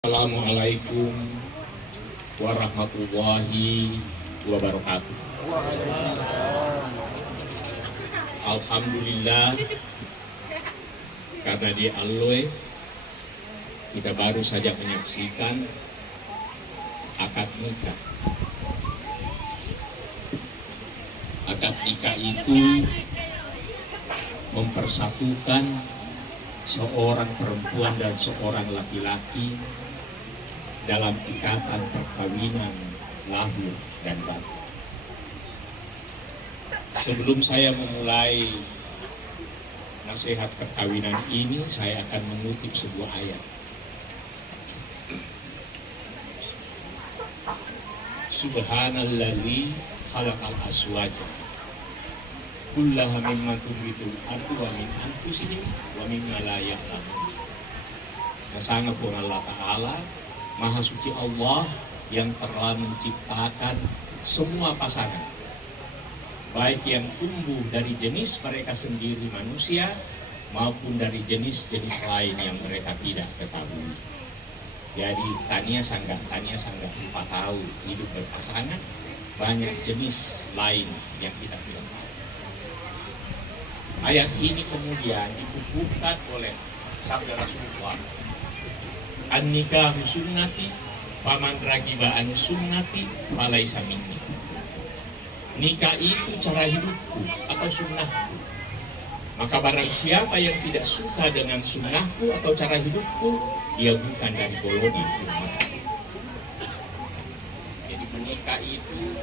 Assalamualaikum warahmatullahi wabarakatuh. Alhamdulillah, karena di Alloy kita baru saja menyaksikan akad nikah. Akad nikah itu mempersatukan seorang perempuan dan seorang laki-laki dalam ikatan perkawinan lahir dan batin. Sebelum saya memulai nasihat perkawinan ini, saya akan mengutip sebuah ayat. Subhanallazi khalaqal aswaja kullaha mimma tumbitul ardu wa min anfusihim wa mimma la ya'lamun. Sangat pun Allah Ta'ala, Maha Suci Allah yang telah menciptakan semua pasangan, baik yang tumbuh dari jenis mereka sendiri manusia maupun dari jenis-jenis lain yang mereka tidak ketahui. Jadi Tania Sangga 4 tahun hidup berpasangan, banyak jenis lain yang kita tidak tahu. Ayat ini kemudian dikukuhkan oleh sabda Rasulullah, an-nikahu sunnati faman ragiba an sunnati falaisa minni. Nikah itu cara hidupku atau sunnahku, maka barang siapa yang tidak suka dengan sunnahku atau cara hidupku, dia bukan dari golongan umatku. Jadi menikah itu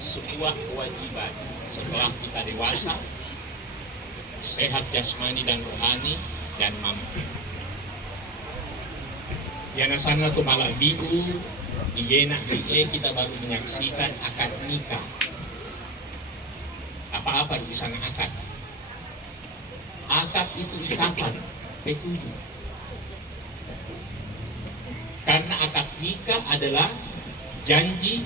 sebuah kewajiban setelah kita dewasa, sehat jasmani dan rohani, dan mampu. Yana sana tu malah biu digenak kita baru menyaksikan akad nikah. Apa-apa di sana akad. Akad itu ikatan P7. Karena akad nikah adalah janji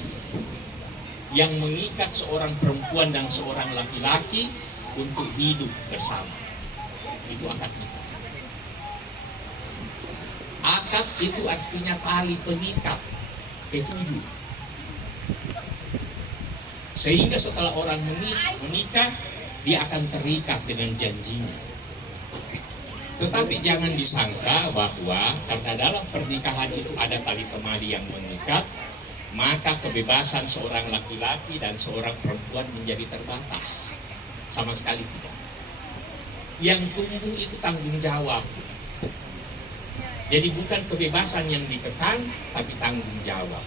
yang mengikat seorang perempuan dan seorang laki-laki untuk hidup bersama. Itu akad nikah. Akad itu artinya tali pengikat, P7. Sehingga setelah orang menikah, dia akan terikat dengan janjinya. Tetapi jangan disangka bahwa karena dalam pernikahan itu ada tali temali yang mengikat, maka kebebasan seorang laki-laki dan seorang perempuan menjadi terbatas. Sama sekali tidak. Yang tumbuh itu tanggung jawab. Jadi bukan kebebasan yang ditekan, tapi tanggung jawab.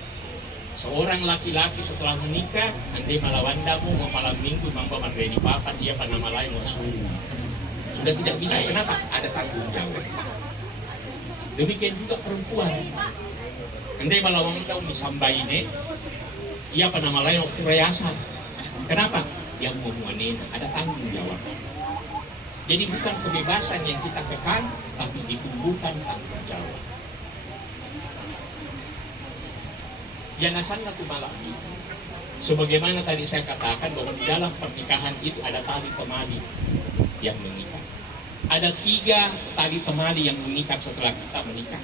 Seorang laki-laki setelah menikah, andai malawandamu mau malam minggu mampu mareni papan, dia pada nama lain mau suruh. Sudah tidak bisa, kenapa? Ada tanggung jawab. Demikian juga perempuan. Andai malawandamu disambaine, ia pada nama lain mau kurayasan. Kenapa? Yang memuanena, ada tanggung jawab. Jadi bukan kebebasan yang kita tekan, tapi ditumbuhkan tanggung jawab. Yanasan tu malam itu, sebagaimana tadi saya katakan bahwa di dalam pernikahan itu ada tali temali yang mengikat. Ada 3 tali temali yang mengikat setelah kita menikah.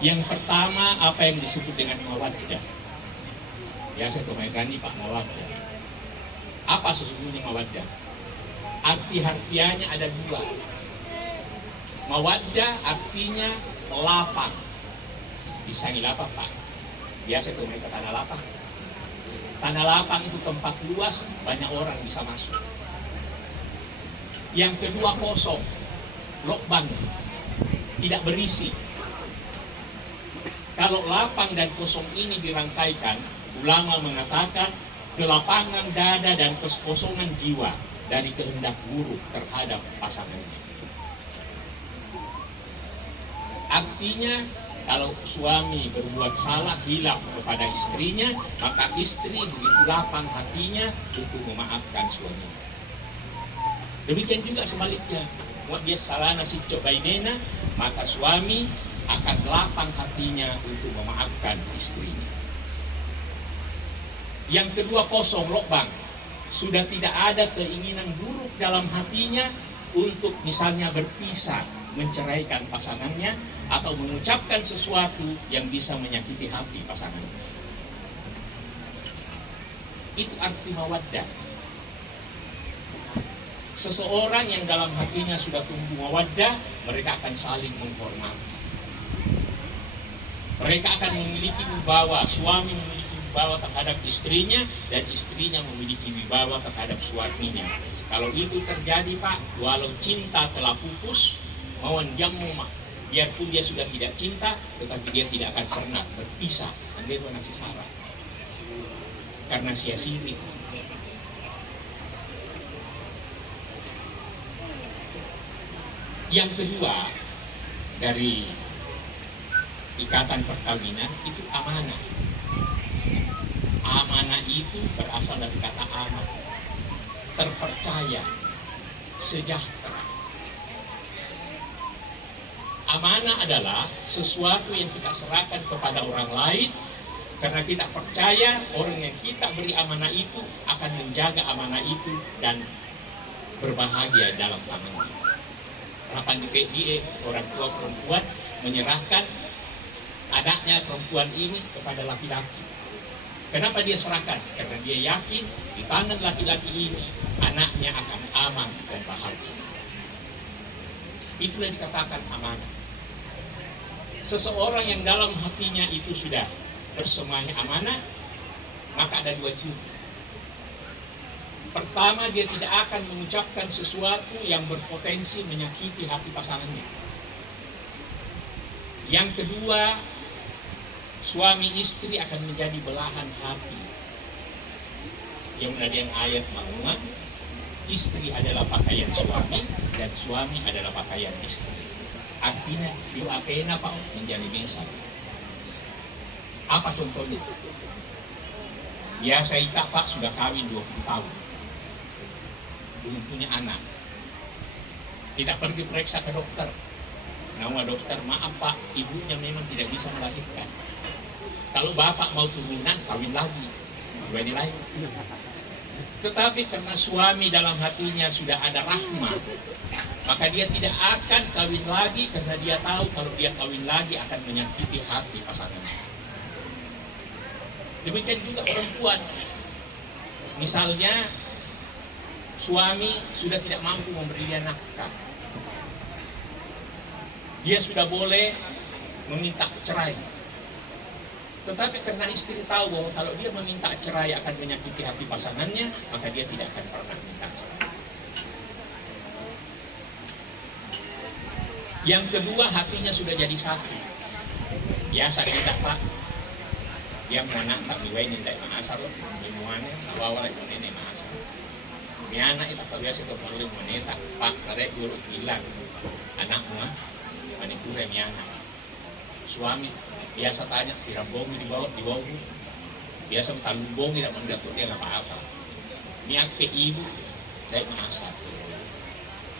Yang pertama apa yang disebut dengan mawaddah. Biasa tuh maikani Pak, mawaddah. Apa sesungguhnya mawaddah? Arti harfiahnya ada 2. Mawaddah artinya lapang. Bisa lapang Pak. Biasa itu mereka tanah lapang. Tanah lapang itu tempat luas, banyak orang bisa masuk. Yang kedua kosong, lokbang, tidak berisi. Kalau lapang dan kosong ini dirangkaikan, ulama mengatakan kelapangan dada dan kekosongan jiwa dari kehendak buruk terhadap pasangannya. Artinya kalau suami berbuat salah hilang kepada istrinya, maka istri begitu lapang hatinya untuk memaafkan suaminya. Demikian juga sebaliknya, buat dia salah nasi cobainena, maka suami akan lapang hatinya untuk memaafkan istrinya. Yang kedua kosong, lokbang. Sudah tidak ada keinginan buruk dalam hatinya untuk misalnya berpisah menceraikan pasangannya atau mengucapkan sesuatu yang bisa menyakiti hati pasangannya. Itu arti mawaddah. Seseorang yang dalam hatinya sudah tumbuh mawaddah, mereka akan saling menghormati. Mereka akan memiliki wibawa, suami memiliki wibawa terhadap istrinya dan istrinya memiliki wibawa terhadap suaminya. Kalau itu terjadi, Pak, walau cinta telah pupus, mawan jamu, biarpun dia sudah tidak cinta, tetapi dia tidak akan pernah berpisah. Andai itu nasi sarah. Karena sia-sirik. Yang kedua dari ikatan perkawinan itu amanah. Amanah itu berasal dari kata aman, terpercaya, sejahtera. Amanah adalah sesuatu yang kita serahkan kepada orang lain karena kita percaya orang yang kita beri amanah itu akan menjaga amanah itu dan berbahagia dalam tangannya. Harapan dia, orang tua perempuan menyerahkan anaknya perempuan ini kepada laki-laki. Kenapa dia serahkan? Karena dia yakin di tangan laki-laki ini anaknya akan aman dan bahagia. Itulah dikatakan amanah. Seseorang yang dalam hatinya itu sudah bersemuanya amanah, maka ada dua ciri. Pertama, dia tidak akan mengucapkan sesuatu yang berpotensi menyakiti hati pasangannya. Yang kedua, suami istri akan menjadi belahan hati. Yang ada yang ayat maklumat, istri adalah pakaian suami dan suami adalah pakaian istri. Artinya, dipakai Pak menjadi besan. Apa contohnya? Biasa Pak sudah kawin 20 tahun. Belum punya anak, tidak pergi periksa ke dokter. Nama dokter, maaf Pak, ibunya memang tidak bisa melahirkan. Kalau bapak mau turunan, kawin lagi, kawin lain. Tetapi karena suami dalam hatinya sudah ada rahmat, maka dia tidak akan kawin lagi karena dia tahu kalau dia kawin lagi akan menyakiti hati pasangannya. Demikian juga perempuan, misalnya suami sudah tidak mampu memberi dia nafkah. Dia sudah boleh meminta cerai. Tetapi karena istri tahu bahwa kalau dia meminta cerai akan menyakiti hati pasangannya, maka dia tidak akan pernah minta cerai. Yang kedua, hatinya sudah jadi satu. Biasa kita Pak, dia menanak tak diwainin dari mangasar loh, dimuannya, awal itu nenek mangasar. Miana itu apa biasa itu perlu meneta Pak karek guru bilang anakmu manikure miana. Suami biasa tanya dirambongi dibawa biasa talubongi tidak mendapat dia nggak apa-apa. Niat ke ibu dari Makassar.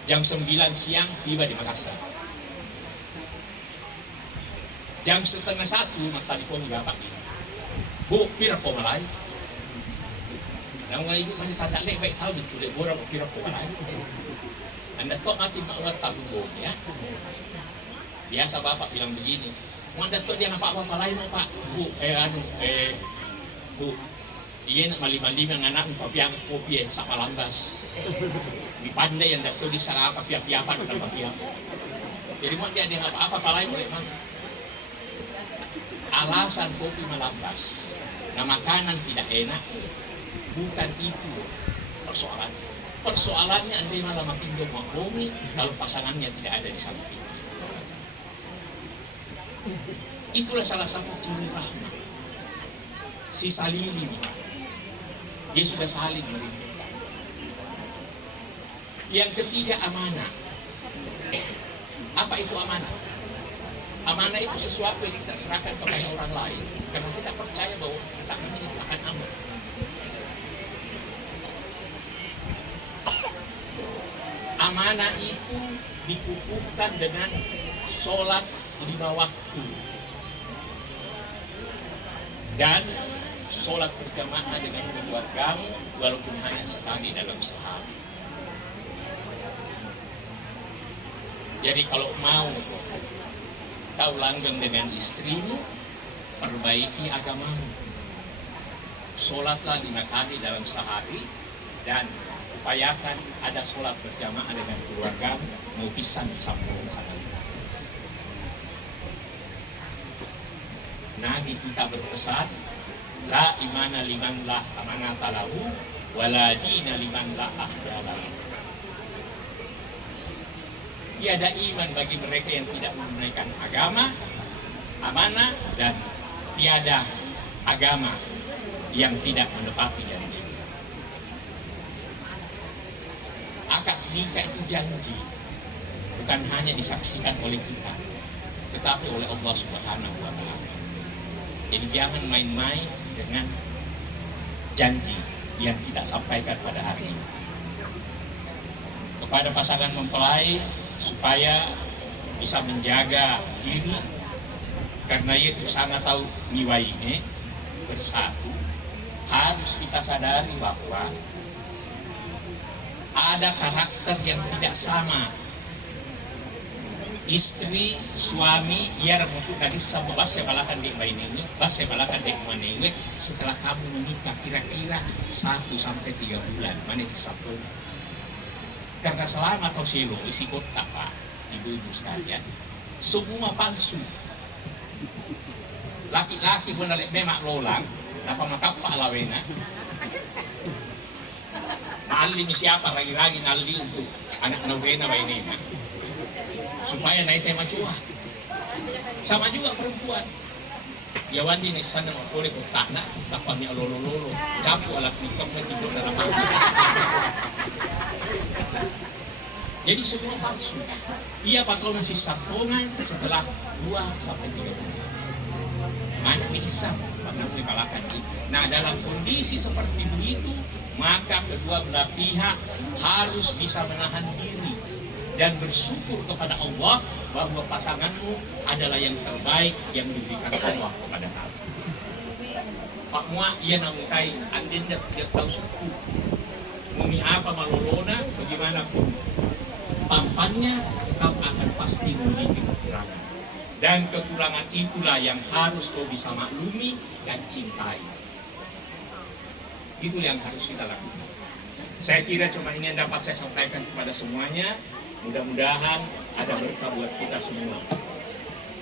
Jam 9 siang tiba di Makassar. Jam 12:30 mata diponi bapak ini. Bu, pira po malay? Nang mga ibu man tanda le baik tahu betul le borang pira po malay. Anda to mati mawat tabung ya. Biasa bapak bilang begini, "Mau anda to dia apa-apa malay mo Pak." Bu, Bu. Iya nak malim-malim yang anak papiang kopi sama lambas. Dipandai yang dato di sana apa piap-piapan dan papiang. Jadi mau dia apa-apa malay mo emang. Alasan kopi malambas, nah makanan tidak enak. Bukan itu persoalan. Persoalannya andai malah makin domakomi kalau pasangannya tidak ada di samping. Itulah salah satu ciri rahmat. Si salili, dia sudah saling merindu. Yang ketiga amanah. Apa itu amanah? Amanah itu sesuatu yang kita serahkan kepada orang lain karena kita percaya bahwa kita ini itu akan aman. Amanah itu dikukuhkan dengan sholat 5 waktu dan sholat berjamaah dengan keluargamu walaupun hanya sekali dalam sehari. Jadi kalau mau kau langgeng dengan istrimu, perbaiki agamamu. Sholatlah 5 kali dalam sehari dan upayakan ada sholat berjamaah dengan keluarga, mau pisang sambung sekali. Nabi kita berpesan, la imana liman la amanata lahu wala dina liman la ahda lahu. Tiada iman bagi mereka yang tidak menunaikan agama, amanah, dan tiada agama yang tidak menepati janji. Akad nikah itu janji, bukan hanya disaksikan oleh kita, tetapi oleh Allah Subhanahu wa Ta'ala. Jadi jangan main-main dengan janji yang kita sampaikan pada hari ini kepada pasangan mempelai, supaya bisa menjaga diri, karena itu sangat tahu niwai ini bersatu. Harus kita sadari bahwa ada karakter yang tidak sama. Istri, suami, ia mungkin dari sama bas sebalakan di main ini, bas sebalakan di mana ini. Setelah kamu menikah kira-kira 1 sampai 3 bulan, mana disatu. Karena selama atau silo isi kota Pak, ibu-ibu sekalian, semua palsu. Laki-laki menalik memak lolang, apa makap Pak Lawena. Nali ni siapa lagi-lagi nali untuk anak Lawena ini, supaya naik tema cuah. Sama juga perempuan. Ya wandi ni sana boleh kotak nak, tak pami lolo-lolo, capu alat nikam lagi tidur dalam masa. Jadi semua palsu. Ia patol masih satongan setelah 2 sampai 3 bulan. Banyak bisa mengalahkan ini. Nah, dalam kondisi seperti itu, maka kedua belah pihak harus bisa menahan diri dan bersyukur kepada Allah bahwa pasanganmu adalah yang terbaik yang diberikan Allah kepada kamu. Pak Mua, ia namukai andin dia tahu suku. Mumi apa malolona, bagaimanapun tampannya tetap akan pasti memiliki kekurangan. Dan kekurangan itulah yang harus kau bisa maklumi dan cintai. Itu yang harus kita lakukan. Saya kira cuma ini yang dapat saya sampaikan kepada semuanya. Mudah-mudahan ada berkah buat kita semua.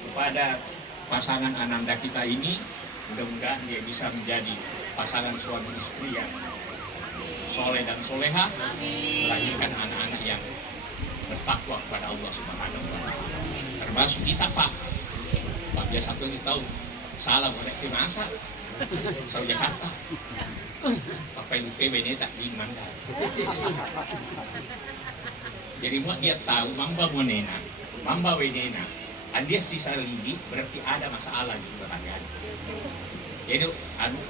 Kepada pasangan ananda kita ini, mudah-mudahan dia bisa menjadi pasangan suami istri yang soleh dan soleha, melahirkan anak-anak yang bertakwa kepada Allah Subhanahu wa Ta'ala. Termasuk kita Pak biasa tuh tahu salah boleh ke masa Sau Jakarta pakai lupa ini tak di mana. Jadi muat dia tahu mamba monena, mamba wenena, dia sisa lidi berarti ada masalah di tetangga. Jadi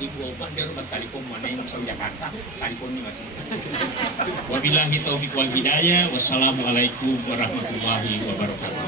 ibu obat dia rumah telepon monena Sau Jakarta, telepon ini masih. Wabillahi taufiq wal hidayah. Wassalamualaikum warahmatullahi wabarakatuh.